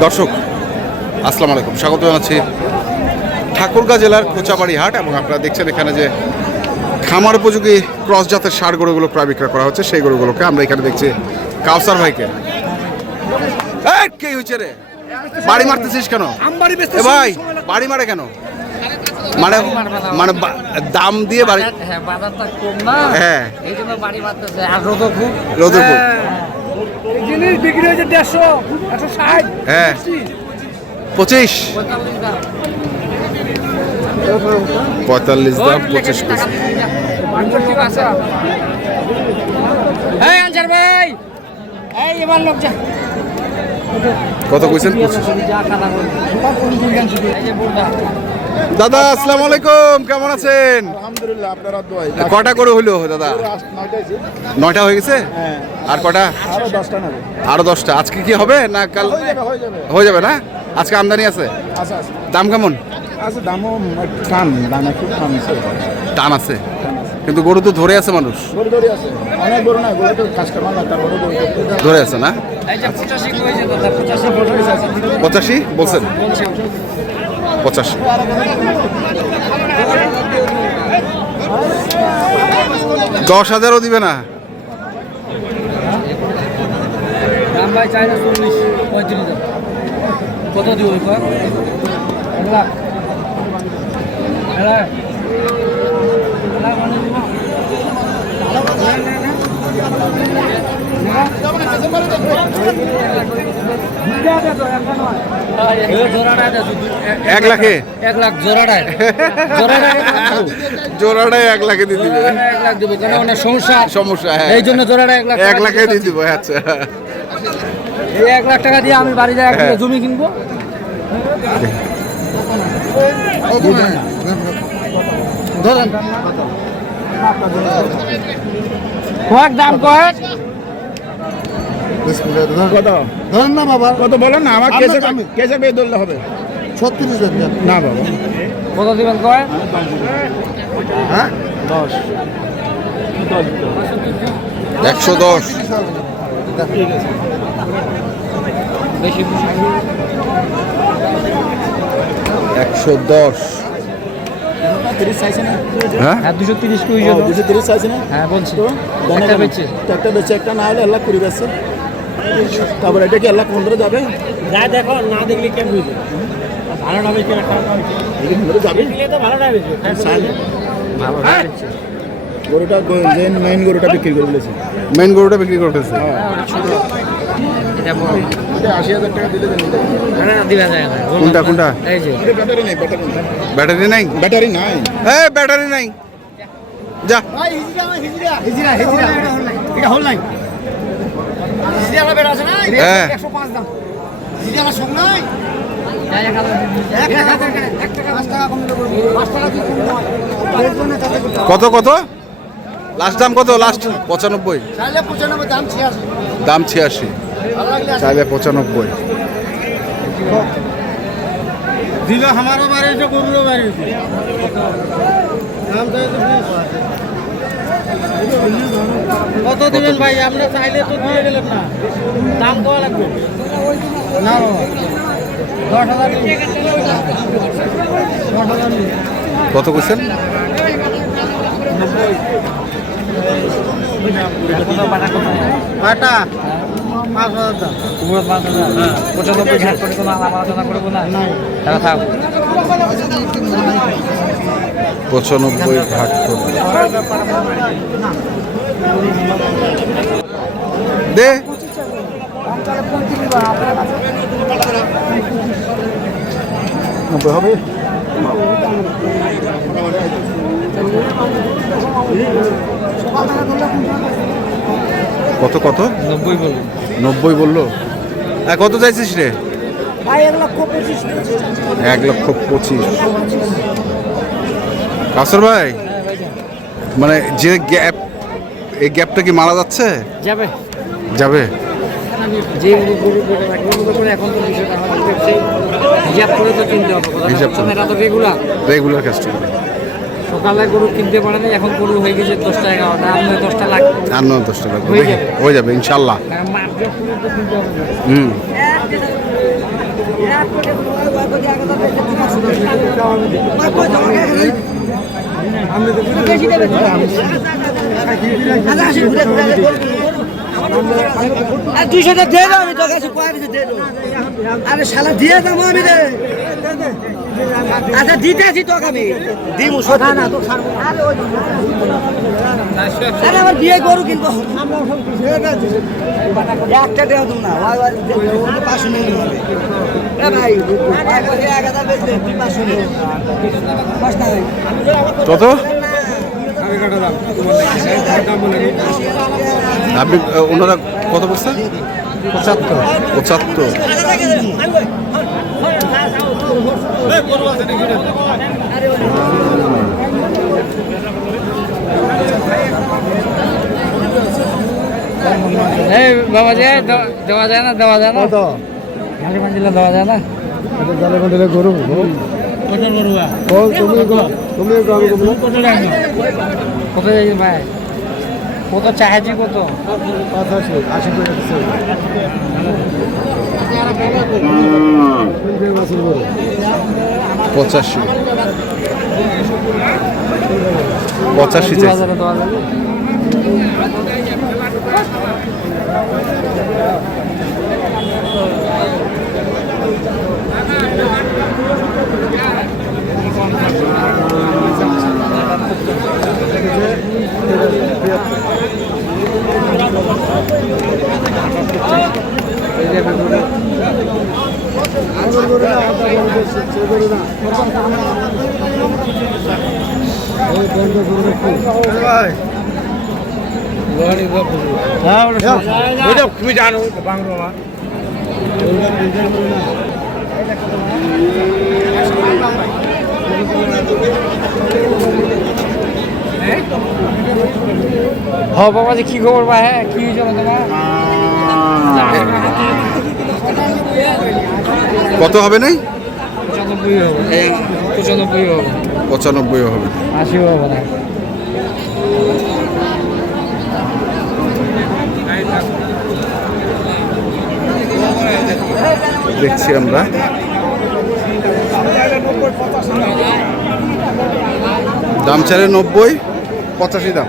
দর্শক আসসালামু আলাইকুম। স্বাগত জানাচ্ছি ঠাকুরগাঁ জেলার কোচাবাড়ি হাট এবং আপনারা দেখছেন এখানে যে খামার উপযোগী ক্রস জাতের সার গরুগুলো প্রায় বিক্রয় করা হচ্ছে। সেই গরুগুলোকে আমরা এখানে দেখছি। কাউসার ভাইকে। এই, কে হয়েছে রে? বাড়ি মারতেছিস কেন? এ ভাই বাড়ি মারে কেন? মানে মানে বা- দাম দিয়ে বাড়ি হ্যাঁ বাজারটা কম না। হ্যাঁ। এই জন্য বাড়ি বাড়তেছে আর রোদও খুব। রোদের উপর। জিনিস বিক্রি হয়েছে দেড়শো একশো ষাট হ্যাঁ। পঁচিশ। পঁয়তাল্লিশ দাম। পঁচিশ এই আনসার ভাই এই এবার লোক যা। কত কইছেন? পঁচিশ দাদা আসসালামু আলাইকুম কেমন আছেন? আলহামদুলিল্লাহ আপনারা দোয়াই কটা করে হলো দাদা? নয়টা হয়ে গেছে? হ্যাঁ। আর কটা? আরও দশটা নেবে। আরও দশটা। আজকে কি হবে না কাল? হয়ে যাবে হয়ে যাবে। না? আজকে আমদানি আছে? দাম কেমন? আচ্ছা দামও টান দাম একটু কম আছে। টান আছে। কিন্তু গরু তো ধরে আছে মানুষ। ধরে আছে। না গরু তো কাস্টমার না তার গরু গরু ধরে আছে না? এই যে পঁচাশি বলছেন? পঁচাশি। দশ হাজারও দিবে না। কত দিব এক এক লাখে? এক লাখ জোড়াটায়। জোড়াটায় এক লাখে। দিয়ে দিবে। এক লাখ দেবো কেন? অনেক সমস্যা। সমস্যা হ্যাঁ। এই জন্য জোড়াটা এক লাখ এক লাখে দিয়ে দিব আচ্ছা। এই এক লাখ টাকা দিয়ে আমি বাড়ি যাই জমি কিনবো। ধরেন। কয়েক দাম কয়েক। কত? ধরেন না বাবা। কত বলেন না আমার কেসে ধরলে হবে। ছত্রিশ হাজার। না বাবা। কত দিবেন কয়েক হ্যাঁ? একশো দশ। একশো দশ। তিরিশ চাইছে না? হ্যাঁ? হ্যাঁ দুশো তিরিশ কুড়ি দুশো তিরিশ চাইছে না? হ্যাঁ বলছি। তো জানা একটা কেন? একটা বেচে একটা না হলে আল্লাহ কুড়ি বেচছে তারপর এটা কি আল্লাহ পনেরো যাবে? যা দেখো না দেখলে কেন বুঝবে? ভালো না বেশি খারাপ না বেশি যাবে? তো ভালো না বেশি ভালো হ্যাঁ। গরুটা যে মেইন গরুটা বিক্রি করে বলেছে মেন গরুটা বিক্রি এটা দিবেন যায় না কোনটা কোনটা? ব্যাটারি নেই ব্যাটারি নাই। ব্যাটারি নাই? হ্যাঁ ব্যাটারি নাই। যা। হিজিরা হিজিরা এটা হল হিজিরা হ্যাঁ হিজিরা আমার সঙ্গ নাই হয়। কত কত? লাস্ট দাম কত? লাস্ট পঁচানব্বই। চাইলে পঁচানব্বই দাম ছিয়াশি। চাইলে পঁচানব্বই। দিল আমারও বাড়ি গরুরও বাড়ি দাম। কত দিবেন ভাই? আমরা চাইলে তো দিয়ে গেলেন না। দাম দেওয়া লাগবে? না বাবা। দশ হাজার দশ হাজার কত কইছেন? বাটা। পাঁচ হাজার দাম। পুরো পাঁচ হাজার। পঁচানব্বই ষাট করে কোনো আলাপ আলোচনা করব না? তারা থাক। পঁচানব্বই ভাগ। দে। হবে? কত কত? নব্বই বলুন নব্বই বলল। হ্যাঁ কত চাইছিস রে? এক লক্ষ পঁচিশ কাসর ভাই মানে যে গ্যাপ এই গ্যাপটা কি মারা যাচ্ছে? যাবে। যাবে? যে এখন তো হিসাব করে তো কিনতে হবে হিসাব করে। এটা তো রেগুলার রেগুলার কাস্টমার সকালে গরু কিনতে পারে না এখন গরু হয়ে গেছে দশটা এগারোটা আর নয় দশটা লাগবে। আর নয় দশ টাকা হয়ে যাবে। ইনশাল্লাহ। মার্কেট তো হবে। হুম দুইশোটা দিয়ে দাও আমি তোর কাছে কয় দিতে দিয়ে দেবো। আরে শালা দিয়ে দাম আমি রে। আচ্ছা দিতে আছি তোকে আমি। দিমু সোধা না তো আরে আমার বিয়ে করু কিন্তু একটা দেওয়া তুমি না। পাঁচশো নিয়ে টাকা। কত? আপনি ওনারা কত বলছেন পঁচাত্তর। পঁচাত্তর। এই বাবা যায় দেওয়া যায় না দেওয়া যায় না। দেওয়া যায় না। গরু। কত বড়ুয়া ও তুমি তুমি কমলো কত টাকা কত যাই ভাই। কত চাহাজি কত পাঁচাশি আশি করে দিচ্ছে তিন পঁচাশি। পঁচাশি দু তুমি জানো বাংলা বাবা হ বাবা যে কি খবর বা হ্যাঁ কি হয়েছে তোমার কত হবে নাই? পঁচানব্বই হবে। পঁচানব্বই হবে। পঁচানব্বই হবে। আশি হবে না। দেখছি আমরা। দাম চারে নব্বই পঁচাশি দাম।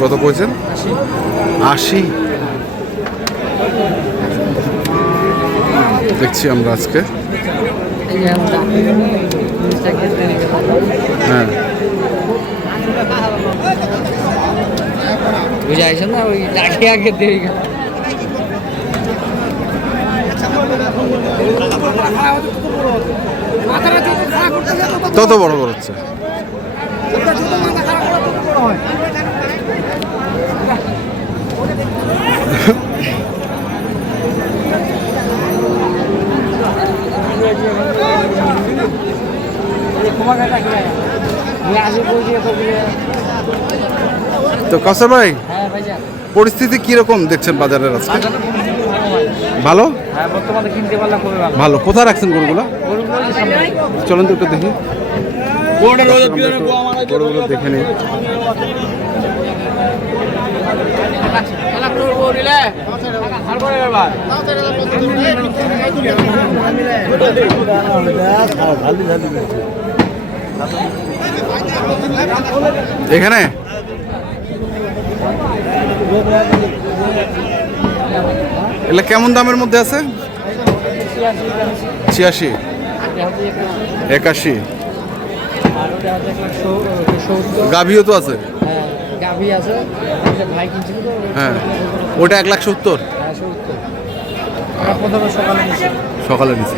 কত কইছেন? আশি। দেখছি আমরা আজকে। হ্যাঁ। বুঝে আসে না ওই আগে আগে দেরি তত বড় বড় হচ্ছে। তো কসর ভাই হ্যাঁ পরিস্থিতি কীরকম দেখছেন বাজারের আজকে? ভালো? ভালো হ্যাঁ বর্তমানে কিনতে পারলে খুবই ভালো। ভালো। কোথায় রাখছেন গরুগুলো? গরুগুলো ওই সামনে। চলুন তো একটু দেখি। গরুগুলো দেখে নিই। এখানে? এগুলো কেমন দামের মধ্যে আছে? ছিয়াশি। একাশি। গাভিও তো আছে। হ্যাঁ। ওটা এক লাখ সত্তর। সকালে নিচ্ছি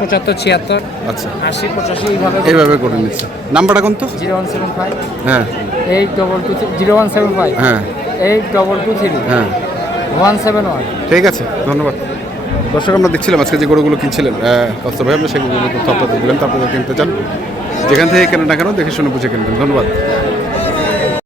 পঁচাত্তর ছিয়াত্তর আচ্ছা। আশি পঁচাশি এইভাবে এইভাবে করে নিচ্ছে। নাম্বারটা কোন তো? Zero one seven five. হ্যাঁ। Eight double two zero one seven five. হ্যাঁ। Eight double two three. হ্যাঁ। One seven one. ঠিক আছে ধন্যবাদ। দর্শক আমরা দেখছিলাম আজকে যে গরুগুলো কিনছিলেন। কষ্ট ভাই সেগুলো তথ্য দিলাম তারপরে কিনতে চান। যেখান থেকে কেনেন না কেন দেখে শুনে বুঝে কিনবেন। ধন্যবাদ।